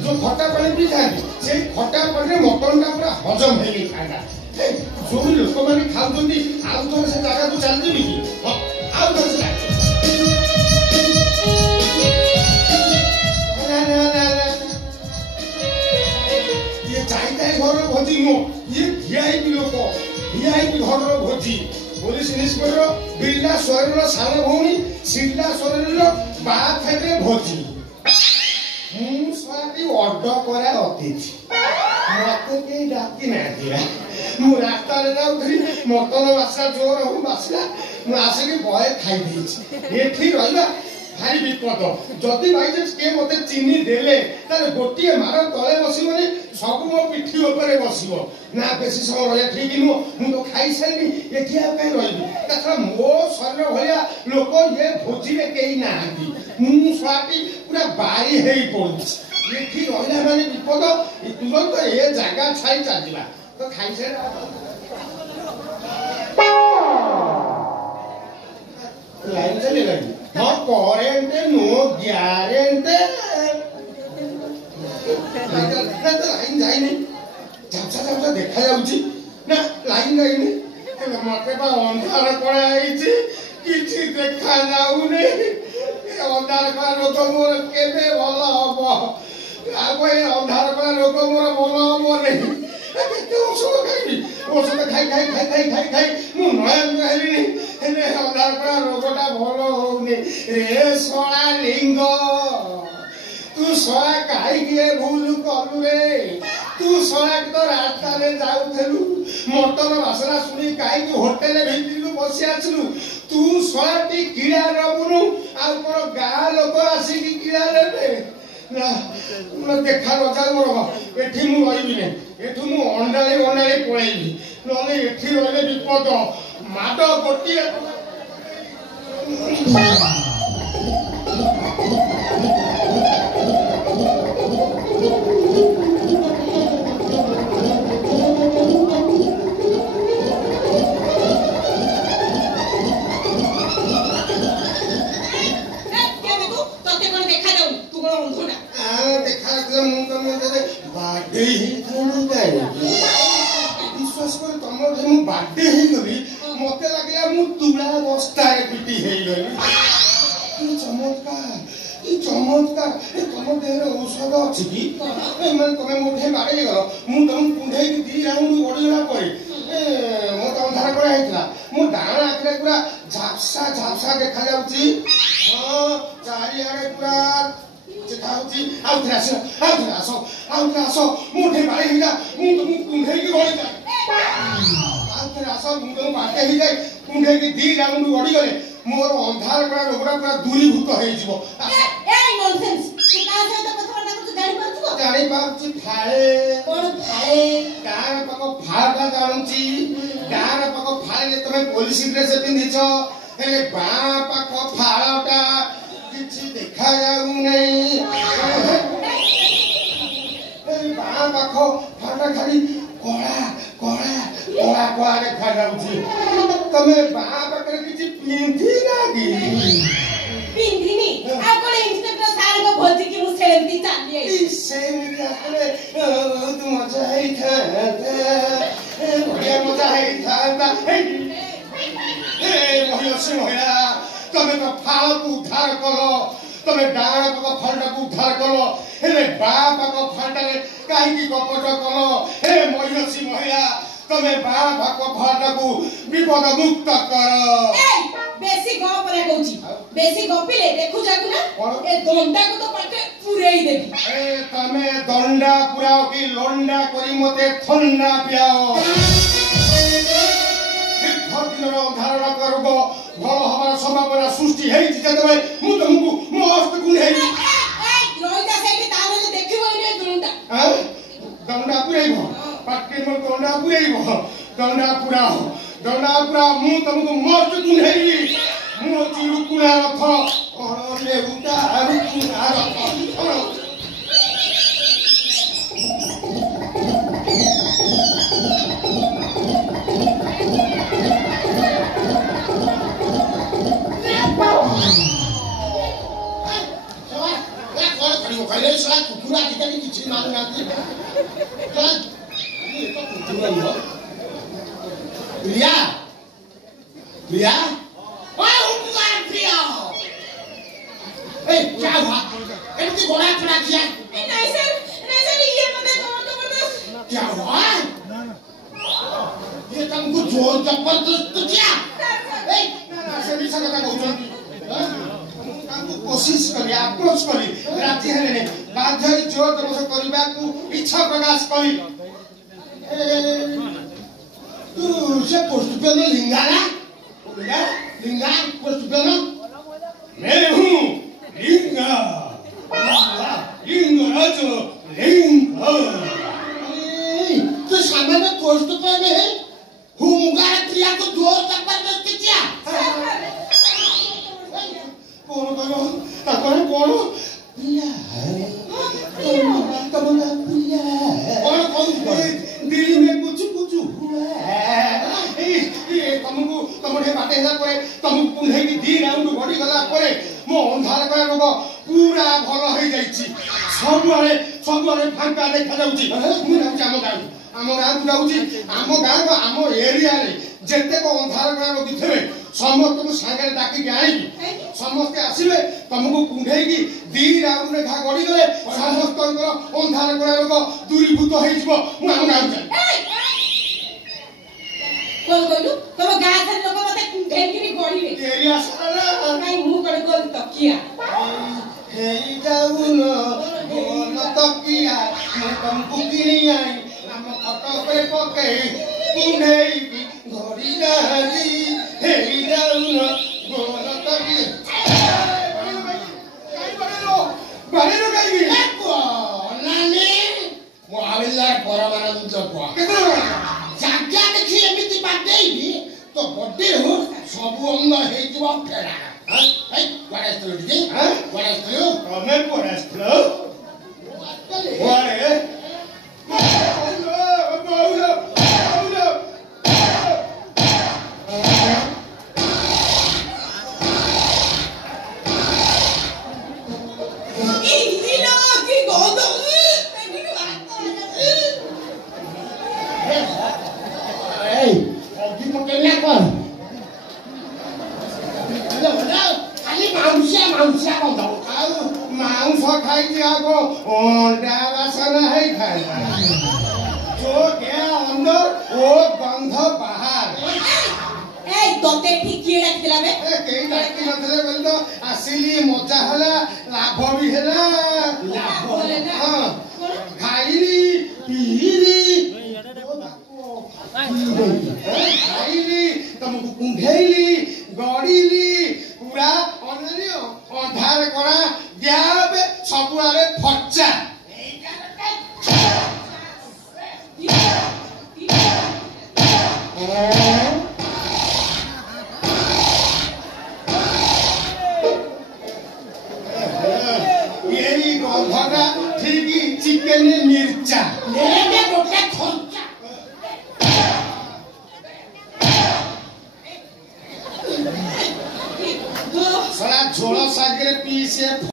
जो खटा पानी पी था से खटा पानी मटन टा पूरा हजम हो गई खाना जो लोक मैंने खाऊँ आउ थे से जगह को चल जी आउ थे ये जाइए घर भोजी नो ये वीआईपी लोक वीआईपी घर भोजी पुलिस इन्स्पेक्टर बिरला शरीर सान भौणी सिल्ला शरीर बाथे भोजी अर्डर करा अतिथि मत कहीं डाकी ना मु रास्ता जाऊी मटन बासा जोर हूँ बासला मुझे बय खाई एठी रहा भारी विपद जदि बाईचान्स किए मत चिन्ह देले गोटे मार तले बसबनी सब मो पिठी उपरे बसब ना बेसी समय रहा ठीक नुह मुझे तो खाई सारी ये कहीं रही मो शरीर भाया लोक ये भोजी में कहीं ना मुझे पूरा बारी हो पड़ी ये रहा माने विपद तुरंत ये जगह छाई चलवा तो खाई सारी लाइन चली लगी हाँ करेंट नो ग्यारेंट लाइन जाइनी झपसा झपसा देखा जाउची ना लाइन जाइनी मते बा अंधार पड़ा आइची किछि देखा जाउनी अंधार का रोग मोर केबे भल हबो आगो ए अंधार का रोग मोर भल हबो नहीं केते औषध खाइबी औषध खाई खाई खाई खाई खाई खाई मु नयन कहलिनी हेले अंधार का रोगटा भल होउनी रे सोळा लिंग तू सोळा काई किए भूल कलु रे तू सोळा तो रास्ता रे जाउथलु मटन वासना सुनी काई कि होटल भितिलु बसी आछलु तू सोळा टी कीड़ा रबुनु आ कोन गा लोक आसी कि कीड़ा लेबे ना देखा रजा मोर एठी मु रहिबि ने एठु मु अंडाले अंडाले पळेइबि नले एठी रहले विपद माड गोटिए विश्वास कर तुम बाडे गली मत लगे मु तुला बस्ता पिटी चमत्कार चमत्कार तुम देह औषध अच्छी कि तुम मुठे बाड़े गल मुझे तुम कुंडे दी राउंड बढ़ीगला पर मत अंधार करा मो डाण आखिरे पूरा झापसा झापसा देखा जाउची हां चारिआडे पूरा मुठे बाड़े मुझे कुंडे की गड़ी जाए बाटे ही जाए कुंडे की दी राउंड गड़ी गले मोर अंधार करा रोगरा पूरा दूरीभूत हो जानी पार्छ फाळे कोन फाळे गार पाको फाळा जानची गार पाको फाळे तमे पुलिस ड्रेस पिंधिछ हे बा पाको फाळाटा किछि देखा जाउ नै हे बा पाको फाळा खाली कोळा कोळा कोळा कोळा देखा जाउची तमे बा पाकरे किछि पिंधि नागी पिंधिनी आ कोन इंस्पेक्टर सार को भोजी कि मु सेमती चाली आई सेमती आले तू मजा है था बढ़िया मजा है था ए महिला तमे तो फाळ को उद्धार करो तमे डाण को फंड को उद्धार करो हे बाप को फंड रे काहे की कपट करो हे महिला तमे बाप को फंड को विपद मुक्त करो बेसी गप रे कहूची बेसी गपिले देखु जाकु ना ए दंडा को तो पाटे पुरेई देबी ए तमे दंडा पुराओ की लंडा करी मते ठंडा पियाओ दिन धारणा करब भल हमार संभावना सृष्टि है जतबे मु तुमको मस्त गुण है रोइता सेठी ताने देखिबो ने दंडा दंडा पुरेइबो पाटे मो दंडा पुरेइबो दंडा पुरा मु तुमको मस्त गुण है मु चिरुकुना रख अरे उता रुकुना रख आजिकाली किसी मांगना प्रिया प्रिया प्रिया क्या हुआ इनकी गोला चढ़ा दिया नहीं सर ये पता क्या हुआ ये तुमको जोर जबरदस्त किया कोशिश करी अप्रोच करी राजी हेले बाध्य जोर जबरदस्त करबा को इच्छा प्रकाश करी तू से पोस्ट पे न लिंगाना लिंगा पोस्ट पे न मैं हूँ लिंगा लिंगराज लिंगा तो सामान्य पोस्ट पे में है हुमुगार क्रिया को जोर जबरदस्त किया कौन दिल्ली में कुछ हुआ तुमको तुमने बाटे होला परे तुमको पुनः भी दी राउंड घड़ी गला परे मो अंधार का रोग पूरा भल हो जाईची सबुआरे फांका देखा जाउची मु जाउची आम गाँ को जाउची आम गाँ को आम एरिया रे जेते को अंधार का रोग थिबे समस्त को सागे डाकी के आईबी समस्त आसीबे तुमको कुंढेई की दी राउंड रेखा गड़ी गले समस्त को अंधार का रोग दूरीभूत होई जिवो मु आम गाँ जाई कौन कहलु तब गाय खान लोग मते कुंठेकी गड़ी रे एरिया सारा नहीं मु कड़े गोल तकिया हेई जाउन गोल तकिया मैं तुमको किनी आई हम फोटो पे पके कुंढेई की घड़ी जाली हेई जाउन गोल तकिया बारे रो काई को नानी मो आविला परमानंद को जागा देखि एमिति बाटेइबी तो बड्डे हो सब अंग हे जीवा फेरा हां ए वरास्तु दिदी हां वरास्तु मैं वरास्तु वारे मांस खाई आगो अंडा वासना है खाना जो क्या अंदर वो गंध बाहर ए तोते ठीक किए रखला बे केई डाकी नथले बोल तो आसिली मजा हला लाभ भी हला लाभ होले ना हां खाईली पीली खाईली तुमको कुंढेइली गड़ीली पूरा अनलियो अंधार करा ग्याब सबुआरे फच्चा यही गंधटा ठीक चिकन मिर्चा लेबे गोटे खर्चा तो सारा झोला सागरे पीसे